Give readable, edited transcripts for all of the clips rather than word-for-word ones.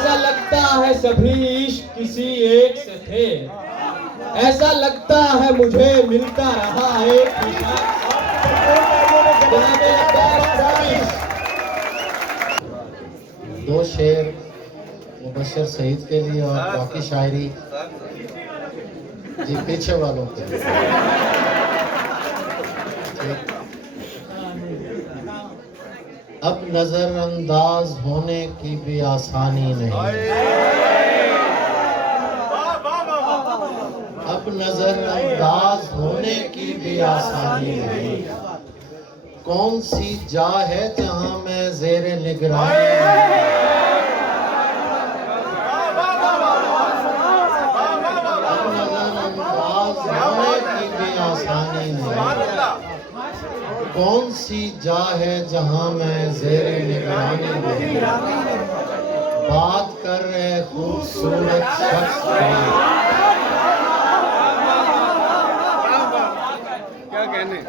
ऐसा लगता है सभी इश्क किसी एक से थे, ऐसा लगता है मुझे मिलता रहा एक दो शेर मुबशर सईद के लिए और बाकी शायरी जी पीछे वालों के लिए। अब नजरअंदाज होने की भी आसानी नहीं, अब नजरअंदाज होने की भी आसानी नहीं। कौन सी जा है जहां मैं ज़ेरे निगरानी आसानी नहीं। कौन सी जा है जहां मैं ज़ेरे निगरानी नहीं। बात कर रहे खूबसूरत शख्स क्या कहने,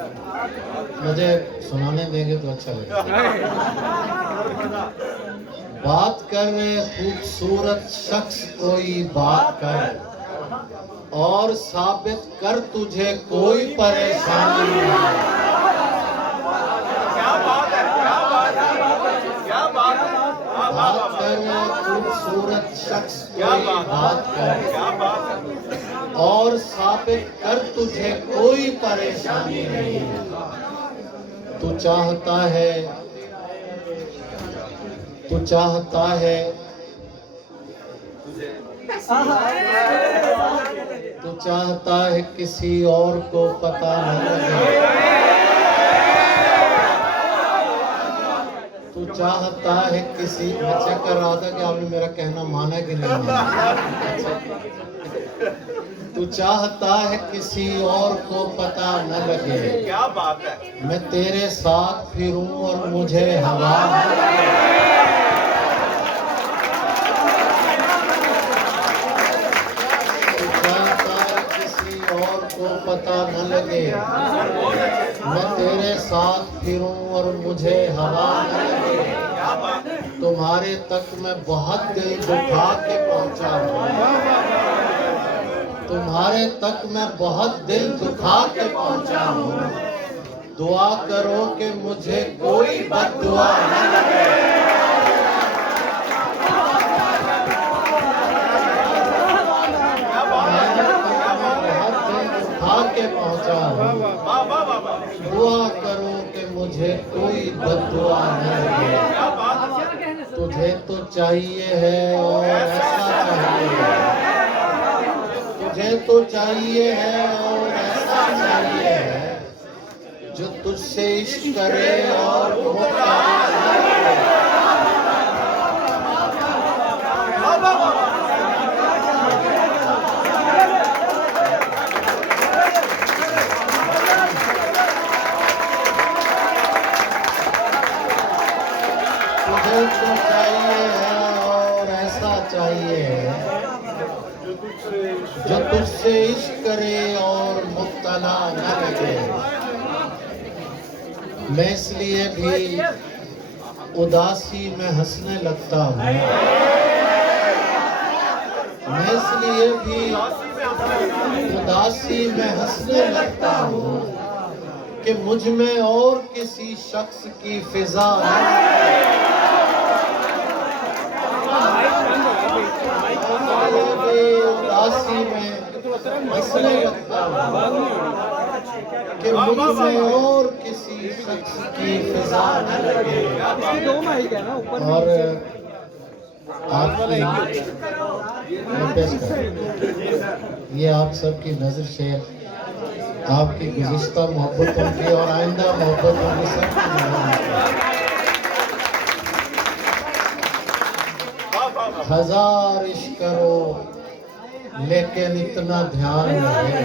मुझे सुनाने देंगे तो अच्छा लगेगा। बात कर रहे खूबसूरत शख्स कोई बात कर, और साबित कर तुझे कोई परेशानी नहीं। क्या बात है, क्या बात है, क्या बात है। बात कर रहे खूबसूरत शख्स कोई बात कर, क्या बात है। और साबित कर तुझे कोई परेशानी नहीं। तू चाहता है, तू चाहता है, तू चाहता है किसी और को पता न लगे। तू चाहता है किसी, मैं चेक कर रहा था कि आपने मेरा कहना माना कि नहीं माना। तू चाहता है किसी और को पता न लगे। क्या बात है। मैं तेरे साथ फिरूं और मुझे हवा न लगे। पता न लगे, मैं तेरे साथ फिरूं और मुझे हवा न लगे। तुम्हारे तक मैं बहुत दिल दुखा के पहुंचा हूँ, तुम्हारे तक मैं बहुत दिल दुखा के पहुंचा हूँ। दुआ करो कि मुझे कोई बद्दुआ न लगे। के पहुंचा हूँ, दुआ करो कि मुझे कोई बद्दुआ न लगे। तुझे तो चाहिए है और ऐसा चाहिए है, तुझे तो चाहिए है और ऐसा चाहिए है, जो तुझसे इश्क करे और मुहब्बत न करे। तुझे तो चाहिए है और ऐसा चाहिए है, जो तुझसे इश्क करे और मुब्तला न लगे। मैं इसलिए भी उदासी में हंसने लगता हूँ, मैं इसलिए भी उदासी में हंसने लगता हूँ कि मुझ में और किसी शख्स की फिजा उदासी में हंसने लगता हूँ कि मुझ में और किसी शख्स की फिजा न लगे। और ये आप सबकी नजर शेर, आपकी गुज़िश्ता मोहब्बतों की और आइंदा मोहब्बतों की सबकी। हजार इश्क करो लेकिन इतना ध्यान रहे,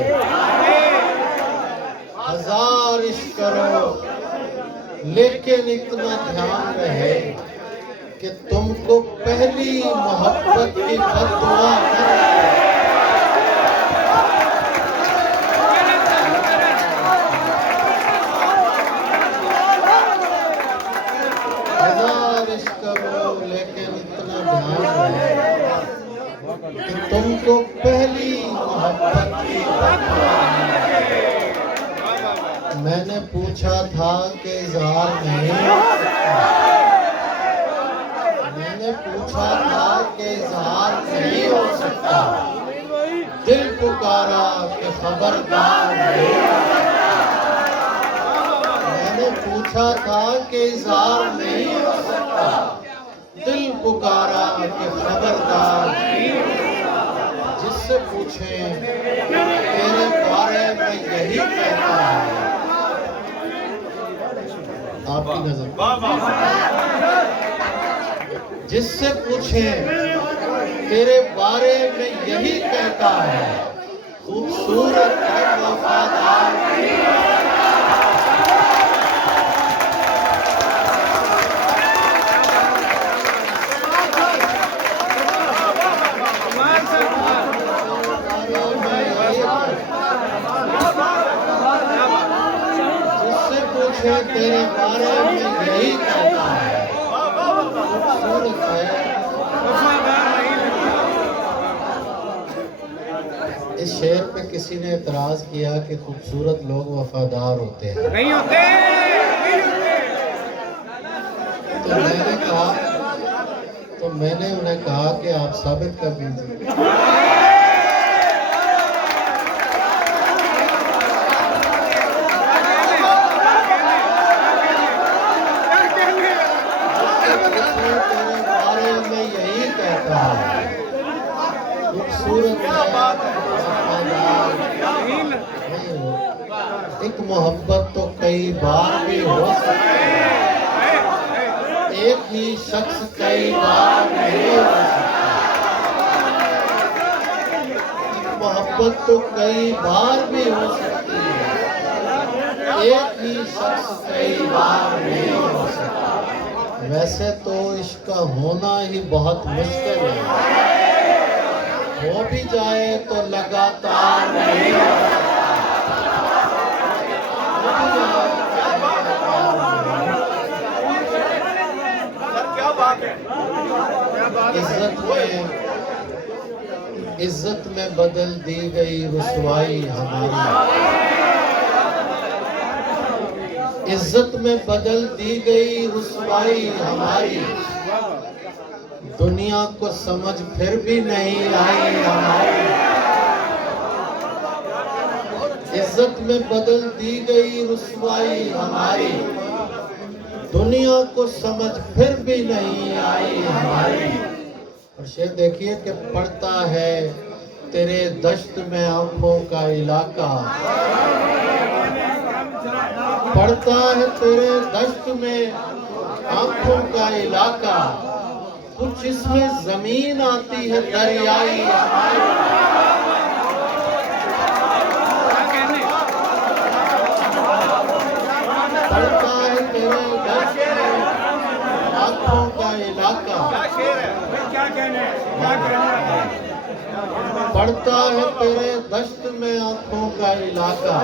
हजार इश्क करो लेकिन इतना ध्यान रहे कि तुमको पहली मोहब्बत की बद्दुआ न लगे। हजार इश्क करो लेकिन इतना ध्यान रहे तुमको पहली मोहब्बत की बददुआ मैंने पूछा था कि इज़हार नहीं हो सकता। मैंने पूछा था कि इज़हार नहीं हो सकता। दिल पुकारा कि खबरदार नहीं हो सकता। मैंने पूछा था कि इज़हार नहीं हो सकता। दिल पुकारा कि खबरदार नहीं हो सकता। जिससे पूछें तेरे बारे में यही कहता है। आपकी नजर जिससे पूछें तेरे बारे में यही कहता है। खूबसूरत है वफादार जिससे पूछे तेरे बारे में यही कहता है। खूबसूरत है। इस शेर पे किसी ने एतराज किया कि खूबसूरत लोग वफादार होते हैं। नहीं होते। तो मैंने उन्हें कहा कि आप साबित कर दीजिए। तेरे बारे में यही कहता है। खूबसूरत एक मोहब्बत तो कई बार भी हो सकती है। एक ही शख्स कई बार नहीं हो सकता। मोहब्बत तो कई बार भी हो सकती है। एक ही शख्स कई बार नहीं हो सकता। वैसे तो इसका होना ही बहुत मुश्किल है। हो भी जाए तो लगातार नहीं हो सकता। क्या बात है। इज्जत में बदल दी गई रुसवाई हमारी। इज्जत में बदल दी गई रुसवाई हमारी। दुनिया को समझ फिर भी नहीं आई हमारी। इज्जत में बदल दी गई रुसवाई हमारी। दुनिया को समझ फिर भी नहीं आई हमारी। और शेर देखिए कि पड़ता है तेरे दश्त में आंखों का इलाका। पड़ता है तेरे दश्त में आंखों का इलाका। कुछ इसमें जमीन आती है दरियाई हमारी। पड़ता है तेरे दश्त में आंखों का इलाका। पड़ता है तेरे दश्त में आंखों का इलाका।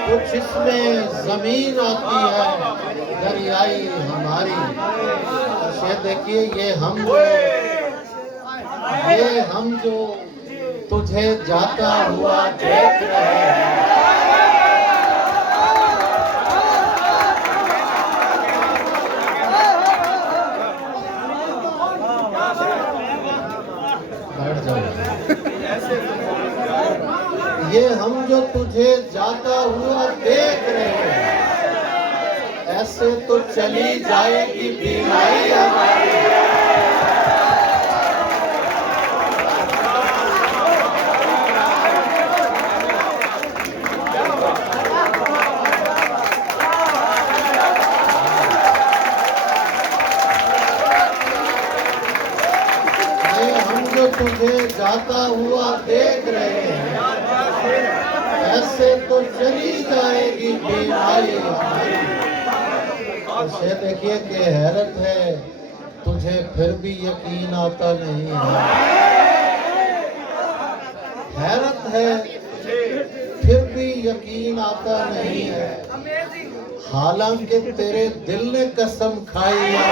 कुछ इसमें जमीन आती है दरियाई हमारी। शेर देखिए ये हम जो तुझे जाता हुआ देख रहे हैं। ये हम जो तुझे जाता हुआ देख रहे हैं। ऐसे तो चली जाएगी बीमारी हमारी। ये हम जो तुझे जाता हुआ देख रहे हैं। ऐसे तो चली जाएगी बीमारी हमारी। उसे देखिए कि हैरत है तुझे फिर भी यकीन आता नहीं है। हैरत है फिर भी यकीन आता नहीं है। हालांकि तेरे दिल ने कसम खाई है।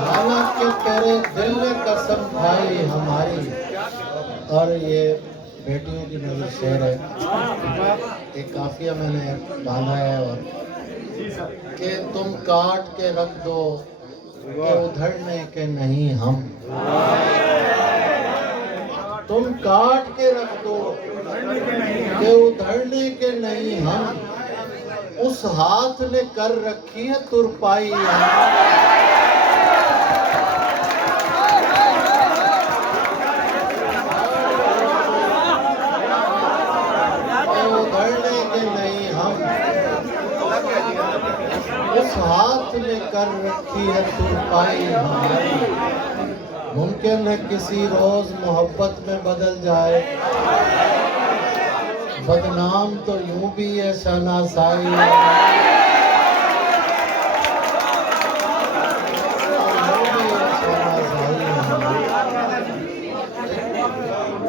हालांकि कि तेरे दिल ने कसम खाई हमारी। और ये बेटियों की नजर शेर है, एक काफिया मैंने बांधा है। और कि तुम काट के रख दो कि उधड़ने के नहीं हम, तुम काट के रख दो कि उधड़ने के नहीं हम, उस हाथ ने कर रखी है तुरपाई उधड़ने के नहीं हम, उस हाथ ने कर रखी है तुरपाई हमारी। मुमकिन है किसी रोज मोहब्बत में बदल जाए, बदनाम तो यूं भी है शहनासाई।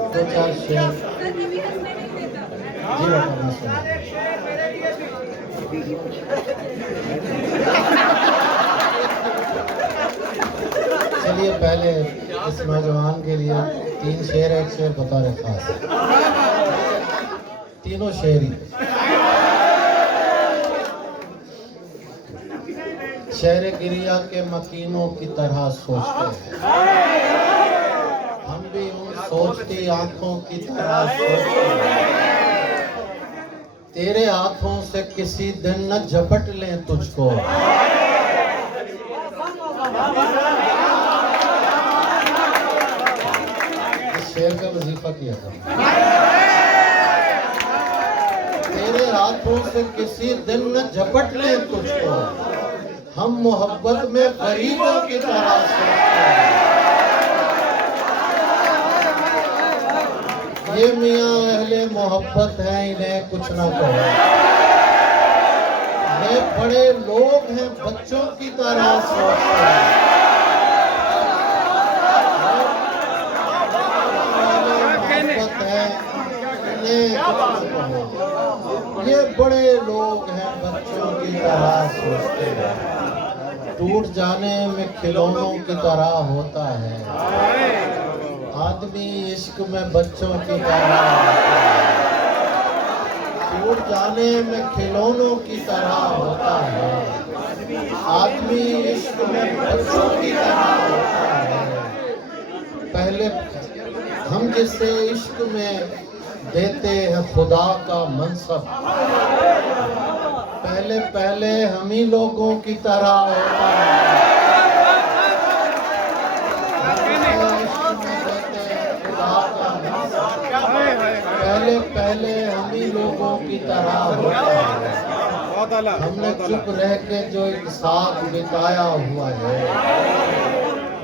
दो चार शेर जी बताना सुना। चलिए पहले इस नौजवान के लिए 3 शेर, एक शेर बतौर खास, तीनों शेर ही। शेर गिरिया के मकीनों की तरह सोचते हैं, हम भी उन सोचती आंखों की तरह सोचते हैं। तेरे हाथों से किसी दिन न झपट लें तुझको, शेर का वजीफा किया था। तेरे हाथों से किसी दिन न झपट ले तुझको, हम मोहब्बत में गरीबों की तरह सोचते हैं। ये मियाँ अहले मोहब्बत है, इन्हें कुछ ना कहो। ये बड़े लोग हैं, बच्चों की तरह सोचते हैं। ये बड़े लोग हैं, बच्चों की तरह सोचते हैं। टूट जाने में खिलौनों की तरह होता है, आदमी इश्क में बच्चों की तरह होता है। टूट जाने में खिलौनों की तरह होता है, आदमी इश्क में बच्चों की तरह होता है। पहले हम जिसे इश्क में देते हैं खुदा का मनसब, पहले पहले हम ही लोगों की तरह होता है। पहले पहले हम ही लोगों की तरह होता है। हमने चुप रह के जो एक साथ बिताया हुआ है,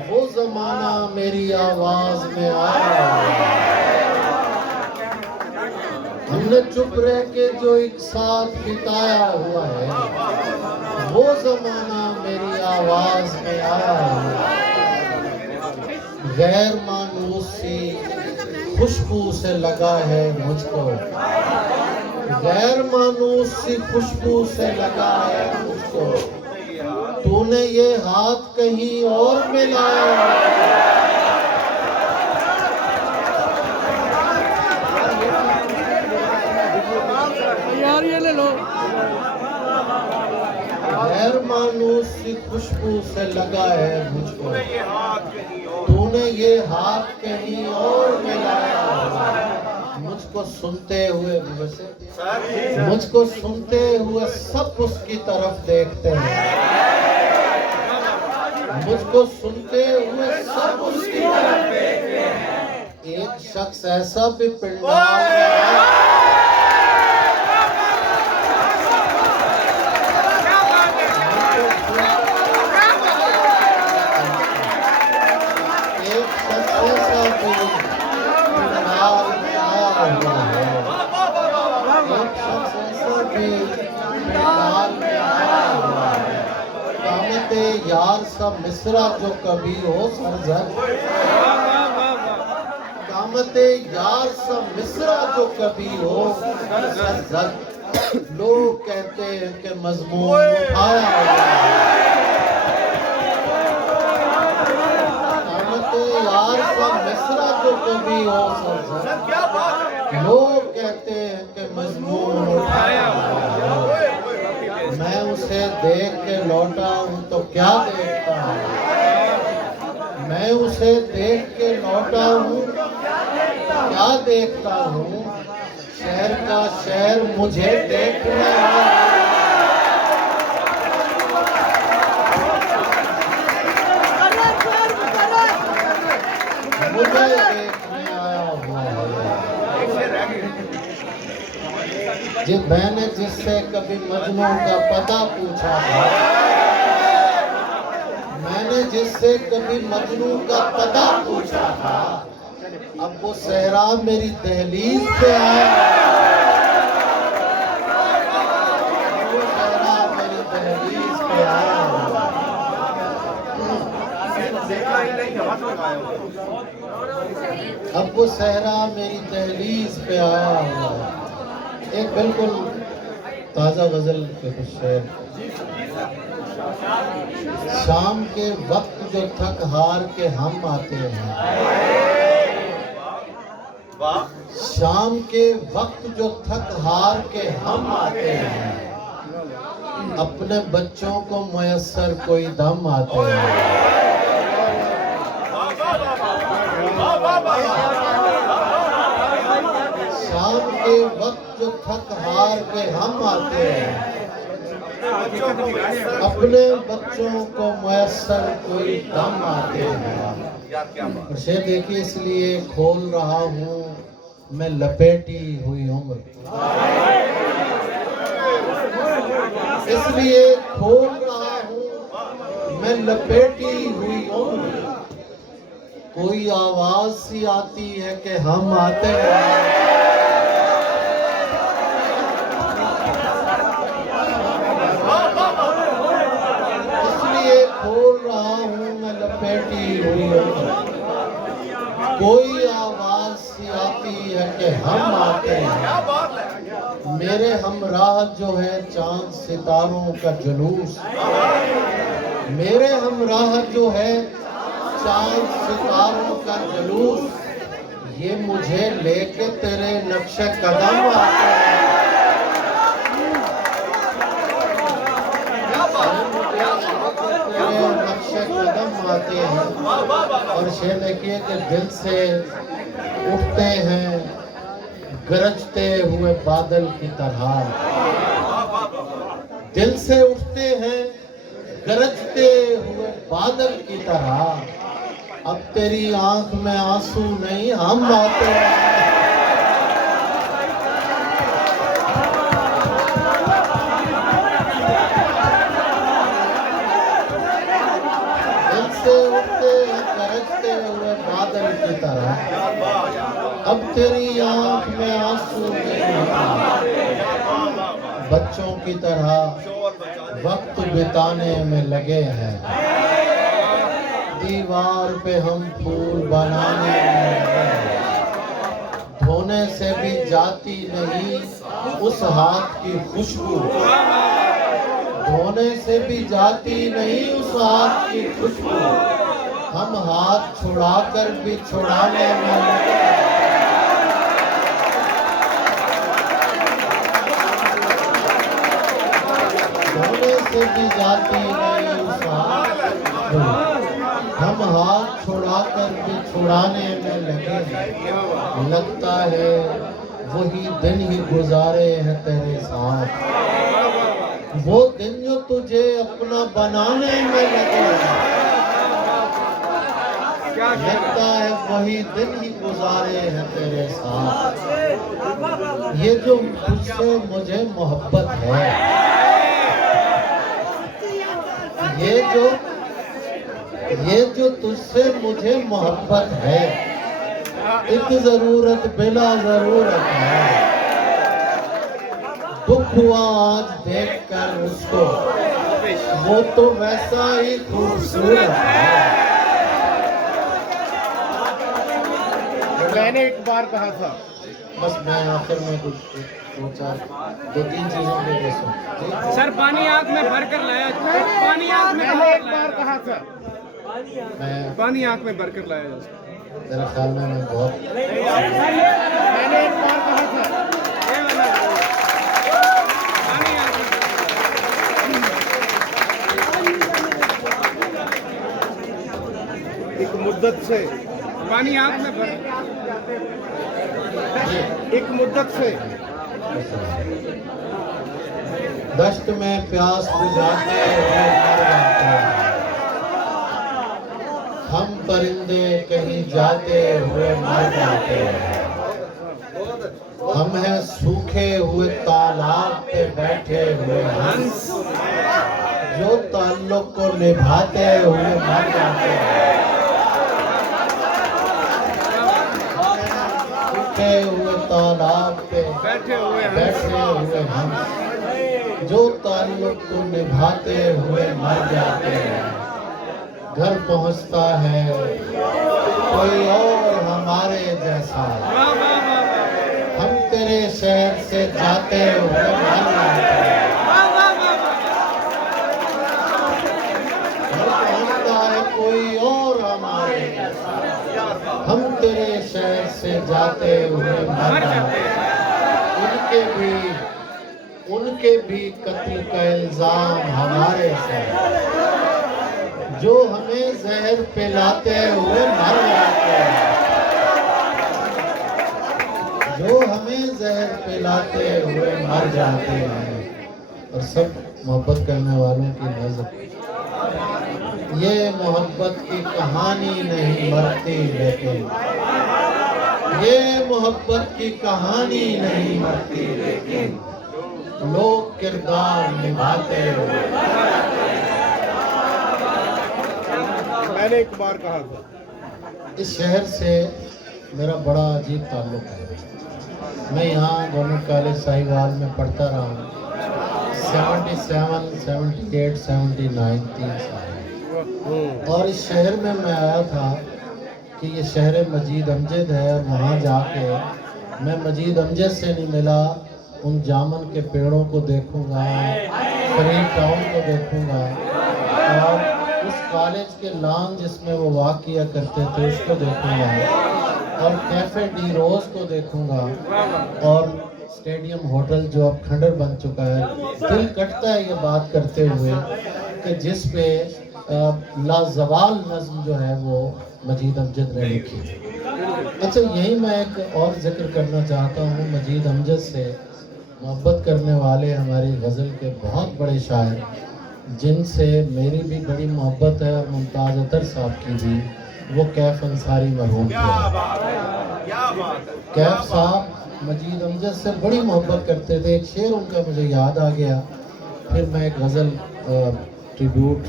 वो जमाना मेरी आवाज में आया हुआ है। हमने चुप रह के जो एक साथ बिताया हुआ है, वो जमाना मेरी आवाज में आया हुआ है। गैर मानूसी खुशबू से लगा है मुझको, गैर मानूसी खुशबू से लगा है मुझको। तूने ये हाथ कहीं और मिलाया, ये ले लो। गैर मानूसी खुशबू से लगा है मुझको, तूने ये हाथ कहीं और मिलाया। मुझको सुनते हुए मुझको सुनते हुए सब उसकी तरफ देखते हैं, मुझको सुनते हुए सब उसकी तरफ देखते हैं। एक शख्स ऐसा भी पंडाल में यार सा मिसरा जो कभी हो सरजद, कामते यार सा मिसरा जो कभी हो सरजद। लोग कहते हैं कि मजमून उठाया हुआ है, जो कभी हो सर। सर क्या बात है। लोग कहते हैं कि मजनून उठाया, मैं उसे देख के लौटा हूँ तो क्या देखता हूँ, मैं उसे देख के लौटा हूँ क्या देखता हूँ, शहर का शहर मुझे देखने आया, मुझे देखने आया हुआ है। मैंने जिससे कभी मजनू का पता पूछा था, मैंने जिससे कभी मजनू का पता पूछा था, अब वो सहरा मेरी दहलीज पे आया, वो सहरा मेरी दहलीज पे आया। अब वो सहरा मेरी दहलीज पे आया हुआ है। एक बिल्कुल ताजा गजल के कुछ शेर। शाम के वक्त जो थक हार के हम आते हैं, शाम के वक्त जो थक हार के हम आते हैं, अपने बच्चों को मयस्सर कोई दम आते हैं। शाम के वक्त जो थक हार के हम आते हैं, अपने बच्चों को मयस्सर कोई दम आते हैं। उसे देखिए, इसलिए खोल रहा हूँ मैं लपेटी हुई उम्र, इसलिए खोल रहा हूँ मैं लपेटी हुई उम्र। कोई आवाज सी आती है कि हम आते हैं, इसलिए खोल रहा हूँ मैं लपेटी हुई उम्र। कोई आवाज सी आती है कि हम आते हैं, मेरे हमराह जो है चांद सितारों का जुलूस, मेरे हमराह जो है चांद सितारों का जुलूस, ये मुझे लेके तेरे नक्शे कदम आते हैं, तेरे नक्शे कदम आते हैं। और ये देखिए कि दिल से उठते हैं गरजते हुए बादल की तरह, दिल से उठते हैं गरजते हुए बादल की तरह। अब तेरी आंख में आंसू नहीं हम आते हैं, दिल से उठते हैं गरजते हुए बादल की तरह। अब तेरी आंख में आंसू नहीं आते, बच्चों की तरह वक्त बिताने में लगे हैं, दीवार पे हम फूल बनाने में लगे हैं। धोने से भी जाती नहीं उस हाथ की खुशबू, धोने से भी जाती नहीं उस हाथ की खुशबू। हम हाथ छुड़ाकर भी छुड़ाने में लगे हैं। धोने से भी जाती नहीं उस हाथ की खुशबू। हम हाथ छुड़ाकर भी छुड़ाने में लगे हैं। लगता है वही दिन ही गुजारे हैं तेरे साथ, वो दिन जो तुझे अपना बनाने में लगे हैं। लगता है वही दिन ही गुजारे हैं तेरे साथ, ये जो तुझसे मुझे मोहब्बत है, ये जो तुझसे मुझे मोहब्बत है, एक जरूरत बिला जरूरत है। दुख हुआ आज देखकर उसको, वो तो वैसा ही खूबसूरत है। मैंने एक बार कहा था, बस मैं आखिर में कुछ दो तीन चीजों पे बस। सर पानी आंख में भर कर लाया, पानी आंख में मैंने एक बार कहा था, मैं पानी आंख में भर कर लाया। मेरे ख्याल में मैं बहुत मैंने एक बार कहा था ये वाला पानी आंख एक मुद्दत से पानी आंख में भर एक मुद्दत से दश्त में प्यास बुझाते हुए मर जाते हैं। हम परिंदे कहीं जाते हुए मर जाते हैं। हम हैं सूखे हुए तालाब पे बैठे हुए हंस, जो ताल्लुक को निभाते हुए मर जाते हैं। सूखे हुए तालाब पे बैठे हुए बैठे हुए हंस, जो ताल्लुक को निभाते हुए मर जाते हैं। घर पहुंचता है कोई और हमारे जैसा, वाह वाह वाह हम तेरे शहर से जाते हुए मर जाते हैं। वाह वाह वाह घर पहुंचता है कोई और हमारे जैसा, हम तेरे शहर से जाते हुए मर जाते हैं। उनके भी कत्ल का इल्जाम हमारे से, जो हमें जहर पिलाते हुए मर जाते हैं, जो हमें जहर पिलाते हुए मर जाते हैं। और सब मोहब्बत करने वालों की नजर, ये मोहब्बत की कहानी नहीं मरती, लेकिन ये मोहब्बत की कहानी नहीं मरती, लेकिन लोग किरदार निभाते हुए। मैंने एक बार कहा था इस शहर से मेरा बड़ा अजीब ताल्लुक है। मैं यहाँ गवर्नमेंट कॉलेज साहिवाल में पढ़ता रहा हूँ 77, 78, 79 3 साल। और इस शहर में मैं आया था कि ये शहर मजीद अमजद है, और वहाँ जाके मैं मजीद अमजद से नहीं मिला, उन जामन के पेड़ों को देखूंगा, फरीद टाउन को देखूंगा, और उस कॉलेज के लॉन जिसमें वो वॉक किया करते थे उसको देखूंगा, और कैफे डी रोज को देखूंगा, और स्टेडियम होटल जो अब खंडर बन चुका है। दिल कटता है ये बात करते हुए कि जिस पे लाजवाल नज्म जो है वो मजीद अमजद ने लिखी। अच्छा, यही मैं एक और जिक्र करना चाहता हूँ मजीद अमजद से मोहब्बत करने वाले हमारी गज़ल के बहुत बड़े शायर, जिनसे मेरी भी बड़ी मोहब्बत है और मुमताज़ अतर साहब की भी, वो कैफ अंसारी मरहूम थे। कैफ साहब मजीद अमजद से बड़ी मोहब्बत करते थे। एक शेर उनका मुझे याद आ गया, फिर मैं एक गज़ल ट्रिब्यूट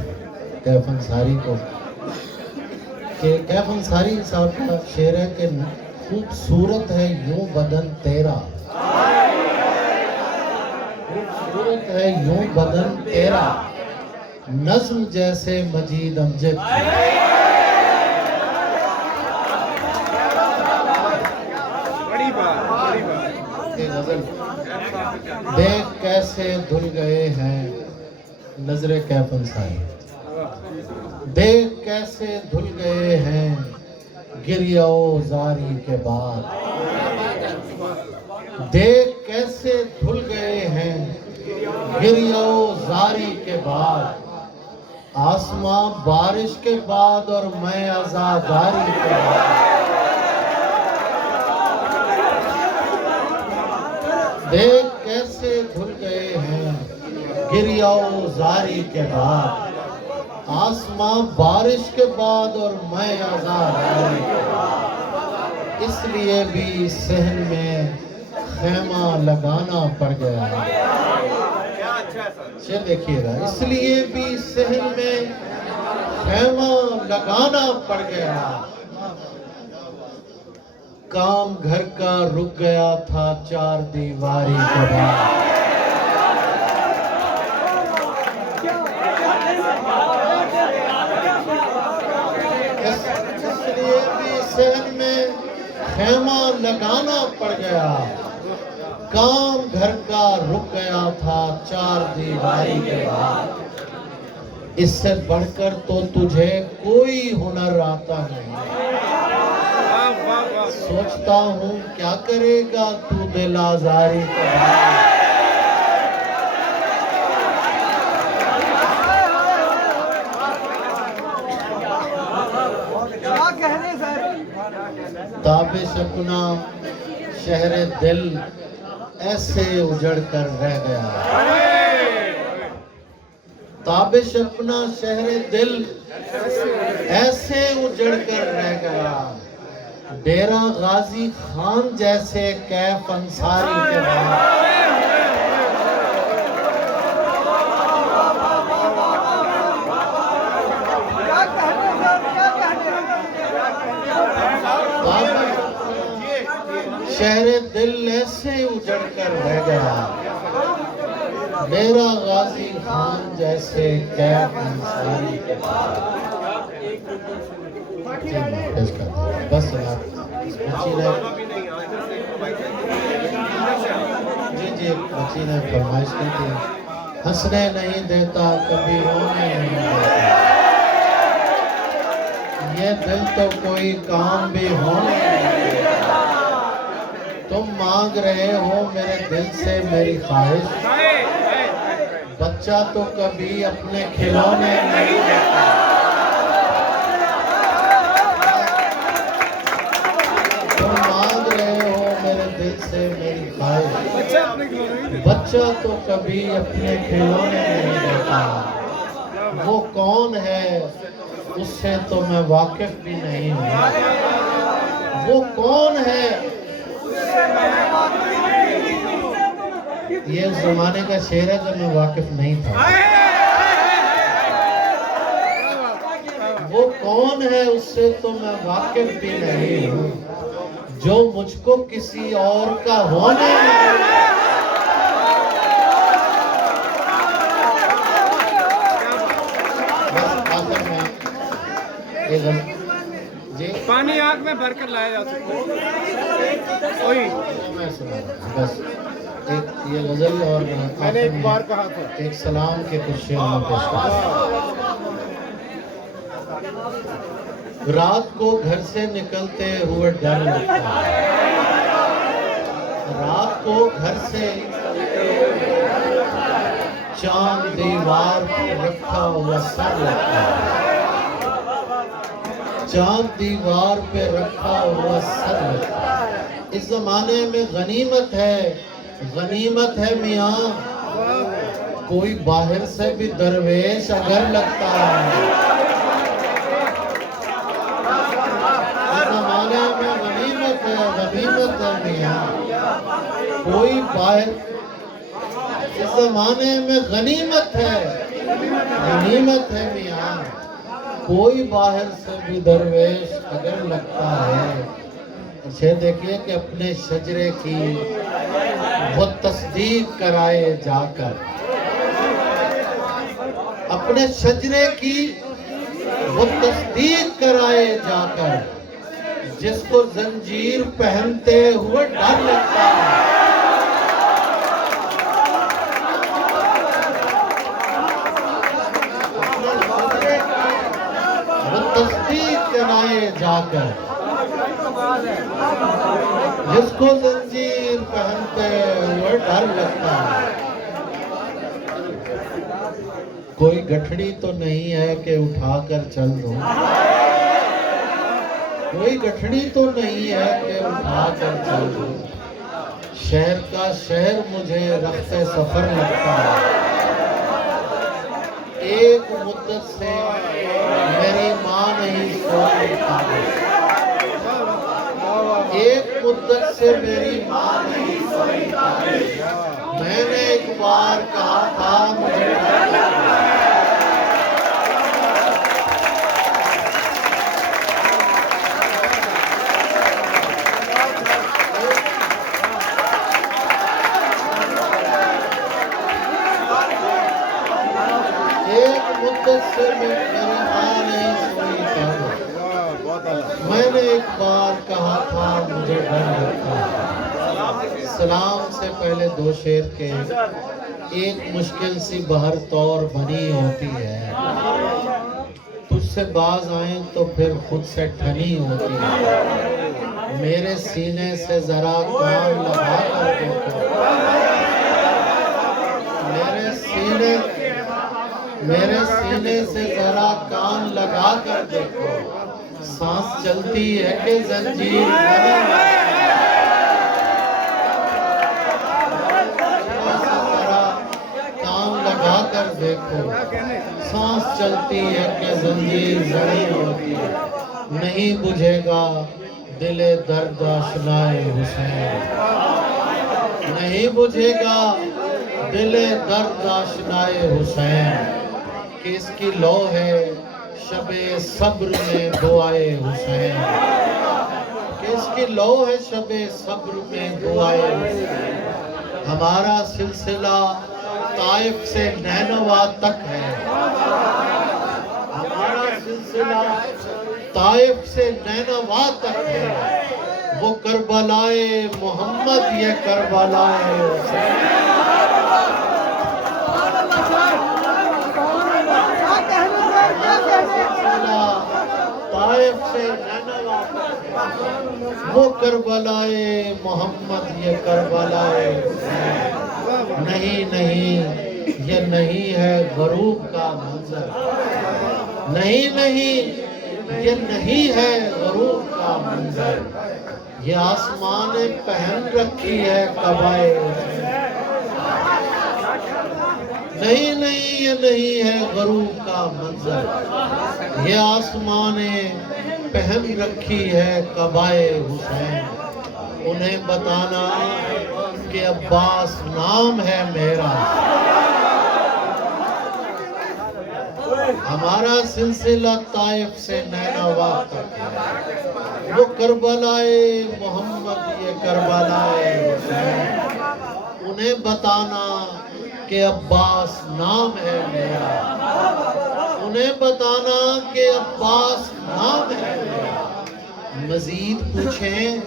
कैफ अंसारी को, कि कैफ अंसारी साहब का शेर है कि खूबसूरत है यूं बदन तेरा, खूबसूरत है यूं बदन तेरा, नज्म जैसे मजीद अमजद की। बड़ी बात ये गजल देख कैसे धुल गए हैं नजरे कैफ अंसारी, देख कैसे धुल गए हैं गिरियो जारी के बाद, देख कैसे धुल गए हैं गिरियो जारी के बाद, आसमां बारिश के बाद और मैं आजादारी के बाद, देख कैसे धुल गए हैं गिरियो जारी के बाद, आसमां बारिश के बाद और मैं आजादारी के बाद, इसलिए भी सहन में खेमा लगाना पड़ गया। शेर देखिएगा, इसलिए भी सहन में खेमा लगाना पड़ गया, काम घर का रुक गया था चार दीवारी के बाद, इसलिए भी सहन में खेमा लगाना पड़ गया, काम घर का रुक गया था चार दीवारी के बाद, इससे बढ़कर तो तुझे कोई हुनर आता नहीं, सोचता हूँ क्या करेगा तू दिल आजारी के बाद। ताबिश अपना शहर दिल ऐसे उजड़ कर रह गया। ताबिश अपना शहर दिल ऐसे उजड़ कर रह गया। डेरा गाजी खान जैसे कैफ अंसारी के बाद। शहर दिल ऐसे उजड़ कर रह गया। डेरा गाजी खान जैसे कैफ अंसारी के बाद। बस बच्ची ने जी बच्ची ने फरमाइश की थी, हंसने नहीं देता कभी रोने नहीं देता। ये दिल तो कोई काम भी होने नहीं देता। तुम मांग रहे हो मेरे दिल से मेरी ख्वाहिश, बच्चा तो कभी अपने खिलौने नहीं देता। तुम मांग रहे हो मेरे दिल से मेरी ख्वाहिश, बच्चा तो कभी अपने खिलौने नहीं देता। वो कौन है उससे तो मैं वाकिफ भी नहीं हूँ। वो कौन है ये उस जमाने का शेर है जब मैं वाकिफ नहीं था। वो कौन है उससे तो मैं वाकिफ भी नहीं हूँ, जो मुझको किसी और का होने जी पानी आँख में भर कर लाया जा सकता है। मैं सुना बस एक ये गजल और मैंने एक बार कहा था एक सलाम के कुछ शेर में पेश करता। रात को घर से निकलते हुए डर लगता है। रात को घर से चांद दीवार पर रखा हुआ सर लगता है। चांद दीवार पे रखा हुआ सर लगता है। इस जमाने में गनीमत है मियाँ, कोई बाहर से भी दरवेश अगर लगता है। इस जमाने में गनीमत है मियाँ, कोई बाहर। इस जमाने में गनीमत है मियाँ, कोई बाहर से भी दरवेश अगर लगता है। इसे देखिए कि अपने शजरे की वो तस्दीक कराए जाकर, अपने शजरे की वो तस्दीक कराए जाकर, जिसको जंजीर पहनते हुए डर लगता है। तस्दीक कराए जाकर, जिसको जंजीर पहनते हुए डर लगता है। कोई गठड़ी तो नहीं है कि उठाकर चल दूं, कोई गठड़ी तो नहीं है कि उठाकर चल दूं। शहर का शहर मुझे रफ्ते सफर लगता है। एक मुद्दत से मेरी माँ नहीं सोई थी। एक मुद्दत से मेरी माँ नहीं सोई थी। मैंने एक बार कहा था मुझे डर लगता है। से मेरी माँ नहीं सोई थी। मैंने एक बार कहा था मुझे डर लगता है। सलाम से पहले दो शेर के एक मुश्किल सी बहर तौर बनी होती है। तुझसे बाज आए तो फिर खुद से ठनी होती है। मेरे सीने से जरा कान लगा कर देखो, मेरे सीने से जरा कान लगा कर देखो, सांस चलती है कि जंजीर बनी है। जरा कान लगा कर देखो, सांस चलती है कि जंजीर जड़ी होती है। नहीं बुझेगा दिले दर्द आशनाए हुसैन, नहीं बुझेगा दिले दर्द आशनाए हुसैन, कि इसकी लो है शबे सब्र में दुआए हुसैन, कि इसकी लो है शबे सब्र में दुआए हुसैन। हमारा सिलसिला ताइफ से नैनवा तक है, हमारा सिलसिला ताइफ से नैनवा तक है। वो करबलाए मोहम्मद, ये करबलाए हुसैन। ताइफ से नैनवा तक वो करबलाए मोहम्मद, ये करबलाए हुसैन। नहीं नहीं, ये नहीं है गरूब का मंजर, नहीं नहीं, ये नहीं है गरूब का मंजर। ये आसमान ने पहन रखी है कबाए, नहीं नहीं, ये नहीं है गरूब का मंजर। ये आसमान ने पहन रखी है कबाए हुसैन। उन्हें बताना कि अब्बास नाम है मेरा। हमारा सिलसिला ताइफ से नैनवा तक है। वो करबलाए मोहम्मद, ये करबलाए हुसैन। उन्हें बताना कि अब्बास नाम है मेरा, उन्हें बताना कि अब्बास नाम है मेरा। मजीद पूछें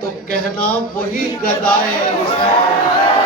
तो कहना वही गदाए हुसैन।